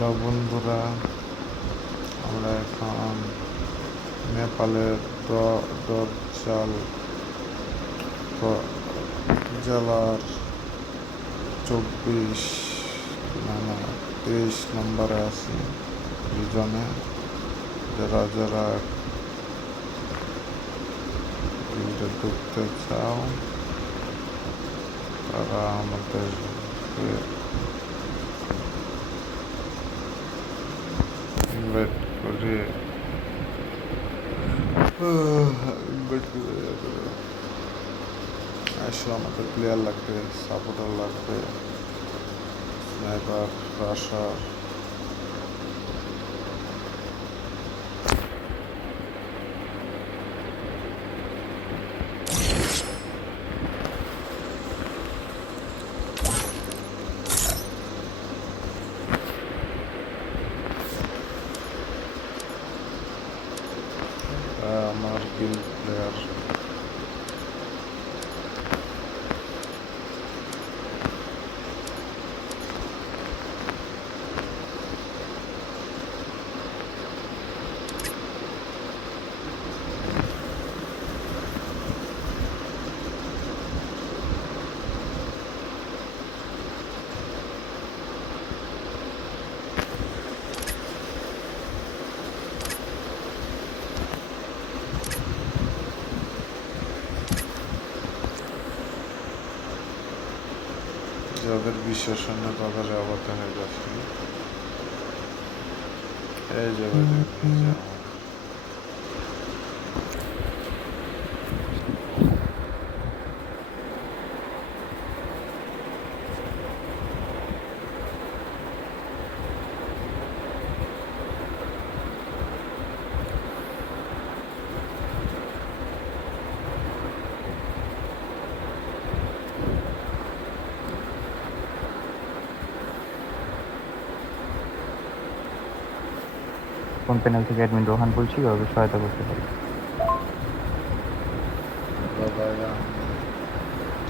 Hello বন্ধুরা, আমরা এখন নেপালের দরজাল জেলার 24 না 23 নম্বরে আছি রিজনে। যারা যারা ভিডিও দেখতে চাও তারা আমাদেরকে ইনভাইট করে আসো। আমাদের প্লেয়ার লাগবে, সাপোর্টার লাগবে, স্নাইপার, রাশার। আমার কিল প্লেয়ার যাদের বিশ্বাসন্য তাদের আবার দেখা গেছে এই জায়গায় কোন প্যানেল থেকে অ্যাডমিন রোহান বলছি, কিভাবে সহায়তা করতে পারি?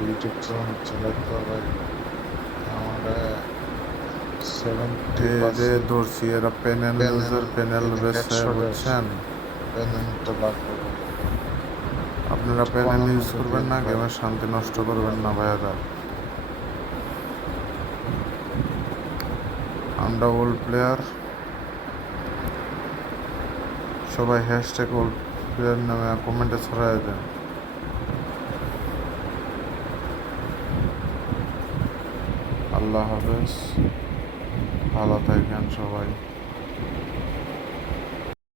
ইউটিউব চ্যানেল চালাতে ভাই আমরা 70 ধরছি। এরা প্যানেল ইউজার, প্যানেল বেছে বুঝছেন। প্যানেলটা লাগবে, আপনারা প্যানেল ইউজ করবেন না, গেমের শান্তি নষ্ট করবেন না ভাইয়ারা। আমরা ওল্ড প্লেয়ার, সবাই হ্যাশট্যাগ ওল্ড প্লেয়ার নামে কমেন্টে ছড়াই দেন। আল্লাহ হাফেজ, ভালো থাকেন সবাই।